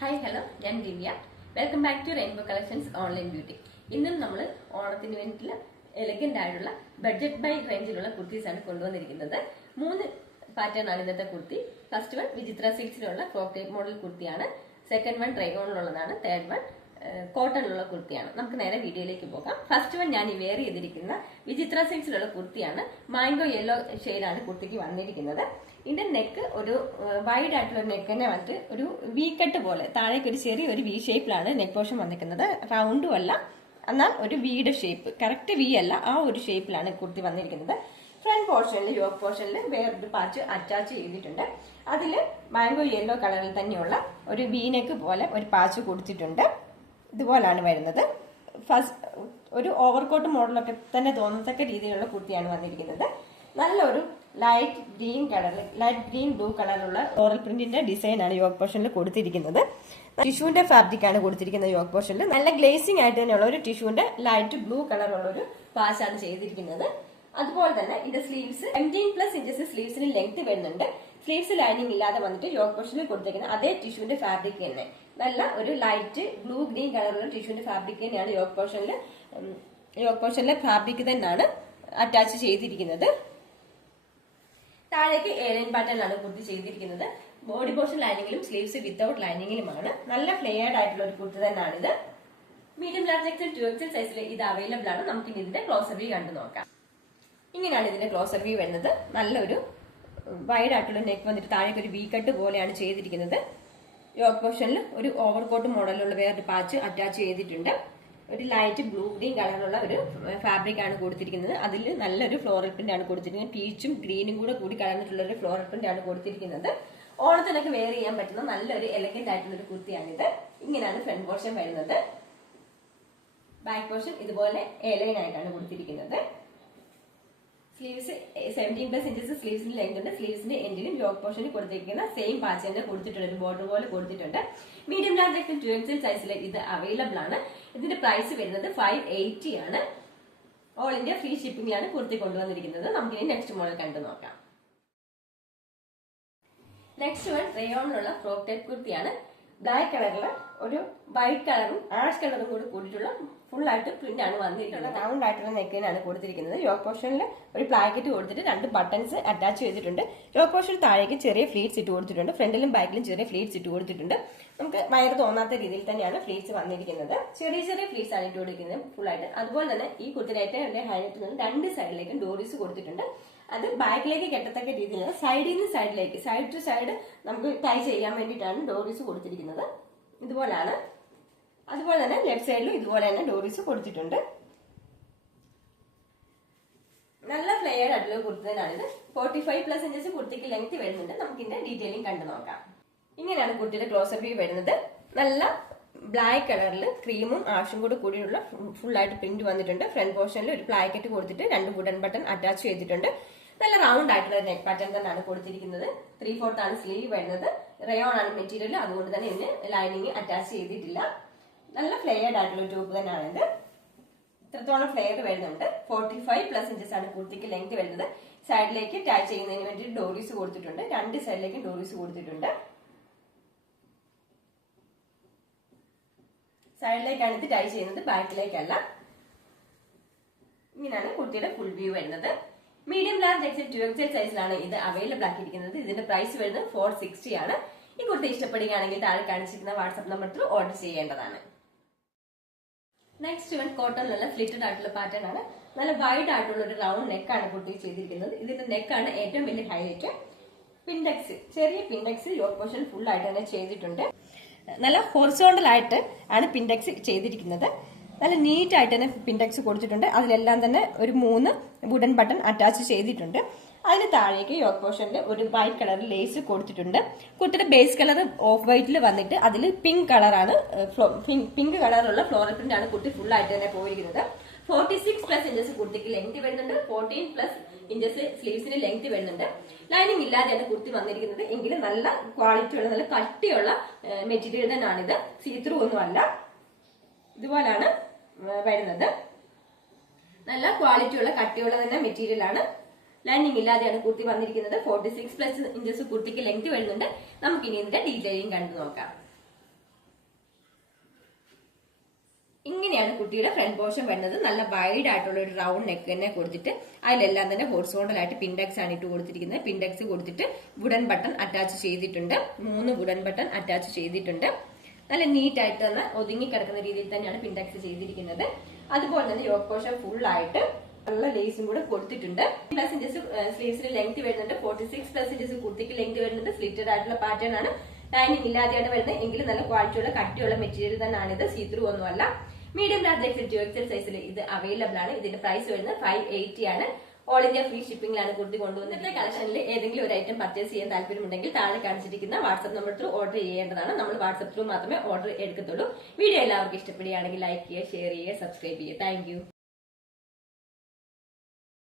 Hi hello, ഞാൻ Divya. Welcome back to rainbow collections online beauty. ഇന്നും നമ്മൾ ഓണത്തിന് വേണ്ടിയിട്ടുള്ള എലഗന്റ് ആയിട്ടുള്ള ബഡ്ജറ്റ് ബൈ റേഞ്ചിലുള്ള കുർത്തീസാണ് കൊണ്ടുവന്നിരിക്കുന്നത്. 3 പാറ്റേൺ ആണ് ഇന്നത്തെ കുർത്തി. ഫസ്റ്റ് വൺ വിചിത്ര സിൽക്സിലുള്ള ഫ്രോക്ക് ടൈപ്പ് മോഡൽ കുർത്തിയാണ്. സെക്കൻഡ് വൺ റയോണിലുള്ളതാണ്. തേർഡ് വൺ കോട്ടണിലുള്ള കുർത്തിയാണ്. നമുക്ക് നേരെ വീഡിയോയിലേക്ക് പോകാം. ഫസ്റ്റ് വൺ ഞാൻ ഈ വെയർ ചെയ്തിരിക്കുന്ന വിചിത്ര സിൽക്സിലുള്ള കുർത്തിയാണ്. മാംഗോ യെല്ലോ ഷെയ്ഡാണ് കുർത്തിക്ക് വന്നിരിക്കുന്നത്. ഇതിന്റെ നെക്ക് ഒരു വൈഡ് ആയിട്ടുള്ള നെക്ക് തന്നെ വന്നിട്ട് ഒരു വി കട്ട് പോലെ താഴേക്ക് ഒരു ചെറിയൊരു വി ഷേപ്പിലാണ് നെക്ക് പോർഷൻ വന്നിരിക്കുന്നത്. റൗണ്ടും അല്ല, എന്നാൽ ഒരു വിയുടെ ഷേപ്പ്, കറക്റ്റ് വി അല്ല, ആ ഒരു ഷേപ്പിലാണ് കുർത്തി വന്നിരിക്കുന്നത്. ഫ്രണ്ട് പോർഷനിൽ യോക്ക് പോർഷനിൽ വേറൊരു പാച്ച് അറ്റാച്ച് ചെയ്തിട്ടുണ്ട്. അതിൽ മാംഗോ യെല്ലോ കളറിൽ തന്നെയുള്ള ഒരു വി നെക്ക് പോലെ ഒരു പാച്ച് കൊടുത്തിട്ടുണ്ട്. ഇതുപോലാണ് വരുന്നത്. ഫസ്റ്റ് ഒരു ഓവർകോട്ട് മോഡലൊക്കെ തന്നെ തോന്നത്തക്ക രീതിയിലുള്ള കുർത്തിയാണ് വന്നിരിക്കുന്നത്. നല്ലൊരു ലൈറ്റ് ഗ്രീൻ കളറിൽ, ലൈറ്റ് ഗ്രീൻ ബ്ലൂ കളറിലുള്ള ഫ്ലോറൽ പ്രിന്റിന്റെ ഡിസൈൻ ആണ് യോക്ക് പോർഷനിൽ കൊടുത്തിരിക്കുന്നത്. ടിഷ്യൂന്റെ ഫാബ്രിക് ആണ് കൊടുത്തിരിക്കുന്നത്. യോക്ക് പോർഷനിൽ നല്ല ഗ്ലേസിംഗ് ആയിട്ട് തന്നെയുള്ള ഒരു ടിഷ്യൂന്റെ ലൈറ്റ് ബ്ലൂ കളറുള്ള ഒരു പാച്ചാണ് ചെയ്തിരിക്കുന്നത്. അതുപോലെ തന്നെ ഇതിന്റെ സ്ലീവ്സ് 17+ ഇഞ്ചസ് സ്ലീവ്സിന് ലെങ്ത് വരുന്നുണ്ട്. സ്ലീവ്സ് ലൈനിങ് ഇല്ലാതെ വന്നിട്ട് യോക്ക് പോർഷനിൽ കൊടുത്തിരിക്കുന്ന അതേ ടിഷ്യൂന്റെ ഫാബ്രിക് തന്നെ, നല്ല ഒരു ലൈറ്റ് ബ്ലൂ ഗ്രീൻ കളറുള്ള ടിഷ്യൂന്റെ ഫാബ്രിക് തന്നെയാണ് യോക്ക് പോർഷനിലെ ഫാബ്രിക് തന്നെയാണ് അറ്റാച്ച് ചെയ്തിരിക്കുന്നത്. താഴേക്ക് ഏലൈൻ പാറ്റേണിലാണ് കുർത്തി ചെയ്തിരിക്കുന്നത്. ബോഡി പോർഷൻ ലൈനിങ്ങിലും സ്ലീവ്സ് വിത്തൗട്ട് ലൈനിങ്ങിലുമാണ്. നല്ല ഫ്ലെയർഡ് ആയിട്ടുള്ള ഒരു കുർത്തി തന്നെയാണിത്. മീഡിയം ലാർജ് എക്സൽ 2XL സൈസിൽ ഇത് അവൈലബിൾ ആണ്. നമുക്ക് ഇതിന്റെ ക്ലോസർ വ്യൂ കണ്ടു നോക്കാം. ഇങ്ങനെയാണ് ഇതിന്റെ ക്ലോസർ വ്യൂ വരുന്നത്. നല്ലൊരു വൈഡ് ആയിട്ടുള്ള നെക്ക് വന്നിട്ട് താഴേക്ക് ഒരു വി കട്ട് പോലെയാണ് ചെയ്തിരിക്കുന്നത്. യോക്ക് പോർഷനിൽ ഒരു ഓവർകോട്ട് മോഡലുള്ള വേറൊരു പാച്ച് അറ്റാച്ച് ചെയ്തിട്ടുണ്ട്. ഒരു ലൈറ്റ് ബ്ലൂ ഗ്രീൻ കളറിലുള്ള ഒരു ഫാബ്രിക് ആണ് കൊടുത്തിരിക്കുന്നത്. അതിൽ നല്ലൊരു ഫ്ലോറൽ പ്രിന്റ് ആണ് കൊടുത്തിരിക്കുന്നത്. പീച്ചും ഗ്രീനും കൂടി കലർന്നിട്ടുള്ള ഒരു ഫ്ലോറൽ പ്രിന്റ് ആണ് കൊടുത്തിരിക്കുന്നത്. ഓണത്തിനൊക്കെ വെയർ ചെയ്യാൻ പറ്റുന്ന നല്ലൊരു എലഗന്റ് ആയിട്ടുള്ള ഒരു കുർത്തിയാണിത്. ഇങ്ങനെയാണ് ഫ്രണ്ട് പോർഷൻ വരുന്നത്. ബാക്ക് പോർഷൻ ഇതുപോലെ എലൈൻ ആയിട്ടാണ് കൊടുത്തിരിക്കുന്നത്. സ്ലീവ്സ് 17+ ഇഞ്ചസ് സ്ലീവ്സിന് ലെങ്ത് ഉണ്ട്. സ്ലീവ്സിന്റെ എൻഡിലും യോക്ക് പോർഷനിൽ കൊടുത്തിരിക്കുന്ന സെയിം പാച്ച് തന്നെ കൊടുത്തിട്ടുണ്ട്. ഒരു ബോർഡർ പോലെ കൊടുത്തിട്ടുണ്ട്. മീഡിയം ലാർജ് എക്സൽ 2XL സൈസിൽ ഇത് അവൈലബിൾ ആണ്. ഇതിന്റെ പ്രൈസ് വരുന്നത് 580 ആണ്. ഓൾ ഇന്ത്യ ഫ്രീ ഷിപ്പിംഗ് ആണ് കുർത്തി കൊണ്ടുവന്നിരിക്കുന്നത്. നമുക്കിനി നെക്സ്റ്റ് മോഡൽ കണ്ടു നോക്കാം. നെക്സ്റ്റ് വൺ റയോണിലുള്ള ഫ്രോക്ക് ടൈപ്പ് കുർത്തിയാണ്. ബ്ലാക്ക് കളറിൽ ഒരു വൈറ്റ് കളറും ആഷ് കളറും കൂടി കൂടിയിട്ടുള്ള ഫുൾ ആയിട്ട് പ്രിന്റ് ആണ് വന്നിട്ടുള്ളത്. റൗണ്ട് ആയിട്ടുള്ള നെക്കിനാണ് കൊടുത്തിരിക്കുന്നത്. യോക്ക് പോർഷനിൽ ഒരു പ്ലാക്കറ്റ് കൊടുത്തിട്ട് 2 ബട്ടൺസ് അറ്റാച്ച് ചെയ്തിട്ടുണ്ട്. യോക്ക് പോർഷനിൽ താഴേക്ക് ചെറിയ ഫ്ലീറ്റ്സ് ഇട്ട് കൊടുത്തിട്ടുണ്ട്. ഫ്രണ്ടിലും ബാക്കിലും ചെറിയ ഫ്ലീറ്റ്സ് ഇട്ട് കൊടുത്തിട്ടുണ്ട്. നമുക്ക് വയറ് തോന്നാത്ത രീതിയിൽ തന്നെയാണ് ഫ്ലീറ്റ്സ് വന്നിരിക്കുന്നത്. ചെറിയ ഫ്ലീറ്റ്സ് ആണ് ഇട്ട് കൊടുക്കുന്നത് ഫുൾ ആയിട്ട്. അതുപോലെ തന്നെ ഈ കുർത്തിയുടെ ഏറ്റവും ഹൈലൈറ്റ് നിന്ന് 2 സൈഡിലേക്കും ഡോറീസ് കൊടുത്തിട്ടുണ്ട്. അത് ബാക്കിലേക്ക് കെട്ടത്തക്ക രീതിയിലാണ് സൈഡിൽ നിന്ന് സൈഡിലേക്ക്, സൈഡ് ടു സൈഡ് നമുക്ക് ടൈ ചെയ്യാൻ വേണ്ടിയിട്ടാണ് ഡോറീസ് കൊടുത്തിരിക്കുന്നത്. ഇതുപോലാണ്. അതുപോലെ തന്നെ ലെഫ്റ്റ് സൈഡിലും ഇതുപോലെ തന്നെ ഡോറീസ് കൊടുത്തിട്ടുണ്ട്. നല്ല ഫ്ലെയർ ആയിട്ടുള്ള കുർത്തിനാണിത്. 45+ ഇഞ്ചസ് കുർത്തിക്ക് ലെങ്ത് വരുന്നുണ്ട്. നമുക്ക് ഇതിന്റെ ഡീറ്റെയിലിംഗ് കണ്ടു നോക്കാം. ഇങ്ങനെയാണ് കുർത്തിയുടെ ക്ലോസർ വ്യൂ വരുന്നത്. നല്ല ബ്ലാക്ക് കളറിൽ ക്രീമും ആഷും കൂടിയുള്ള ഫുൾ ആയിട്ട് പ്രിന്റ് വന്നിട്ടുണ്ട്. ഫ്രണ്ട് പോർഷനിൽ ഒരു പ്ലാക്കറ്റ് കൊടുത്തിട്ട് 2 വുഡൻ ബട്ടൺ അറ്റാച്ച് ചെയ്തിട്ടുണ്ട്. നല്ല റൗണ്ട് ആയിട്ടുള്ള നെക്ക് പാറ്റേൺ തന്നെയാണ് കൊടുത്തിരിക്കുന്നത്. 3/4 ആണ് സ്ലീവ് വരുന്നത്. റയോൺ ആണ് മെറ്റീരിയൽ, അതുകൊണ്ട് തന്നെ ഇതിന് ലൈനിങ് അറ്റാച്ച് ചെയ്തിട്ടില്ല. നല്ല ഫ്ലെയർഡ് ആയിട്ടുള്ള ട്യൂബ് തന്നെയാണ് ഇത്. ഇത്രത്തോളം ഫ്ലെയർ വരുന്നുണ്ട്. 45+ ഇഞ്ചസ് ആണ് കുർത്തിക്ക് ലെങ്ത് വരുന്നത്. സൈഡിലേക്ക് ടൈ ചെയ്യുന്നതിന് വേണ്ടി ഡോറീസ് കൊടുത്തിട്ടുണ്ട്. 2 സൈഡിലേക്കും ഡോറീസ് കൊടുത്തിട്ടുണ്ട്. സൈഡിലേക്കാണ് ഇത് ടൈ ചെയ്യുന്നത്, ബാക്കിലേക്കല്ല. ഇങ്ങനെയാണ് കുർത്തിയുടെ ഫുൾ വ്യൂ വരുന്നത്. മീഡിയം ലാർജ് എക്സൽ 2XL സൈസിലാണ് ഇത് അവൈലബിൾ ആക്കിയിരിക്കുന്നത്. ഇതിന്റെ പ്രൈസ് വരുന്നത് 460 ആണ്. ഈ കുർത്തി ഇഷ്ടപ്പെടുകയാണെങ്കിൽ താഴെ കാണിച്ചിരിക്കുന്ന വാട്സ്ആപ്പ് നമ്പറിൽ ഓർഡർ ചെയ്യേണ്ടതാണ്. നെക്സ്റ്റ് വൺ കോട്ടണിലുള്ള ഫ്ലിറ്റഡ് ആയിട്ടുള്ള പാറ്റേൺ ആണ്. നല്ല വൈഡ് ആയിട്ടുള്ള ഒരു റൗണ്ട് നെക്കാണ് കുർത്തി ചെയ്തിരിക്കുന്നത്. ഇതിന്റെ നെക്കാണ് ഏറ്റവും വലിയ ഹൈലൈറ്റ്. പിൻഡെക്സ്, ചെറിയ പിൻഡെക്സ് യോക്ക് പോർഷൻ ഫുൾ ആയിട്ട് തന്നെ ചെയ്തിട്ടുണ്ട്. നല്ല ഹൊറിസോണ്ടൽ ആയിട്ട് ആണ് പിൻഡെക്സ് ചെയ്തിരിക്കുന്നത്. നല്ല നീറ്റ് ആയിട്ട് തന്നെ പിൻഡെക്സ് കൊടുത്തിട്ടുണ്ട്. അതിലെല്ലാം തന്നെ ഒരു 3 വുഡൻ ബട്ടൺ അറ്റാച്ച് ചെയ്തിട്ടുണ്ട്. അതിന് താഴേക്ക് യോക്ക് പോർഷനിൽ ഒരു വൈറ്റ് കളർ ലേസ് കൊടുത്തിട്ടുണ്ട്. കുർത്തിയുടെ ബേസ് കളർ ഓഫ് വൈറ്റിൽ വന്നിട്ട് അതിൽ പിങ്ക് കളറാണ്, പിങ്ക് കളറുള്ള ഫ്ലോറൽ പ്രിന്റ് ആണ് കുർത്തി ഫുൾ ആയിട്ട് തന്നെ പോയിരിക്കുന്നത്. 46+ ഇഞ്ചസ് കുർത്തിക്ക് ലെങ്ത് വരുന്നുണ്ട്. 14+ ഇഞ്ചസ് സ്ലീവ്സിന് ലെങ്ത് വരുന്നുണ്ട്. ലൈനിങ് ഇല്ലാതെയാണ് കുർത്തി വന്നിരിക്കുന്നത്. എങ്കിലും നല്ല ക്വാളിറ്റി ഉള്ള, നല്ല കട്ടിയുള്ള മെറ്റീരിയൽ തന്നെയാണിത്. സീത്രൂ ഒന്നും അല്ല. ഇതുപോലാണ് വരുന്നത്. നല്ല ക്വാളിറ്റി ഉള്ള കട്ടിയുള്ള തന്നെ മെറ്റീരിയൽ ആണ്. ലൈനിങ് ഇല്ലാതെയാണ് കുർത്തി വന്നിരിക്കുന്നത്. 46+ ഇഞ്ചസ് കുർത്തിക്ക് ലെങ്ത് വരുന്നുണ്ട്. നമുക്കിനി ഇതിന്റെ ഡീറ്റെയിലിംഗ് കണ്ടു നോക്കാം. ഇങ്ങനെയാണ് കുട്ടിയുടെ ഫ്രണ്ട് പോർഷൻ വരുന്നത്. നല്ല വൈഡ് ആയിട്ടുള്ള ഒരു റൗണ്ട് നെക്ക് തന്നെ കൊടുത്തിട്ട് അതിലെല്ലാം തന്നെ ഹോറിസോണ്ടൽ ആയിട്ട് പിൻഡെക്സ് ആണ് ഇട്ട് കൊടുത്തിരിക്കുന്നത്. പിൻഡെക്സ് കൊടുത്തിട്ട് വുഡൻ ബട്ടൺ അറ്റാച്ച് ചെയ്തിട്ടുണ്ട്. 3 വുഡൻ ബട്ടൺ അറ്റാച്ച് ചെയ്തിട്ടുണ്ട്. നല്ല നീറ്റ് ആയിട്ട് തന്നെ ഒതുങ്ങി കിടക്കുന്ന രീതിയിൽ തന്നെയാണ് പിൻഡെക്സ് ചെയ്തിരിക്കുന്നത്. അതുപോലെ തന്നെ യോക്ക് പോർഷൻ ഫുൾ ആയിട്ട് നല്ല ലേസും കൂടെ കൊടുത്തിട്ടുണ്ട്. പ്ലസ് ഇഞ്ചസ് സ്ലീവ്സിന് ലെങ്ത് വരുന്നുണ്ട്. 46+ ഇഞ്ചസ് കുർത്തിക്ക് ലെങ്ത് വരുന്നുണ്ട്. സ്ലിറ്റഡ് ആയിട്ടുള്ള പാറ്റേൺ ആണ്. ലൈനിങ് ഇല്ലാതെയാണ് വരുന്നത്. എങ്കിലും നല്ല ക്വാളിറ്റിയുള്ള കട്ടിയുള്ള മെറ്റീരിയൽ തന്നെയാണ് ഇത്. സീത്രൂ ഒന്നുമല്ല. മീഡിയം ലാർജ് എക്സൽ 2XL സൈസിൽ ഇത് അവൈലബിൾ ആണ്. ഇതിന്റെ പ്രൈസ് വരുന്നത് 580 ആണ്. ഓൾ ഇന്ത്യ ഫ്രീ ഷിപ്പിംഗിലാണ് കുർത്തി കൊണ്ടുവന്നത്. കളക്ഷനിൽ ഏതെങ്കിലും ഒരു ഐറ്റം പർച്ചേസ് ചെയ്യാൻ താല്പര്യമുണ്ടെങ്കിൽ താഴെ കാണിച്ചിരിക്കുന്ന വാട്സ്ആപ്പ് നമ്പർ ത്രൂ ഓർഡർ ചെയ്യേണ്ടതാണ്. നമ്മൾ വാട്സ്ആപ്പ് ത്രൂ മാത്രമേ ഓർഡർ എടുക്കത്തുള്ളൂ. വീഡിയോ എല്ലാവർക്കും ഇഷ്ടപ്പെടുകയാണെങ്കിൽ ലൈക്ക് ചെയ്യുക, ഷെയർ ചെയ്യുക, സബ്സ്ക്രൈബ് ചെയ്യുക. താങ്ക്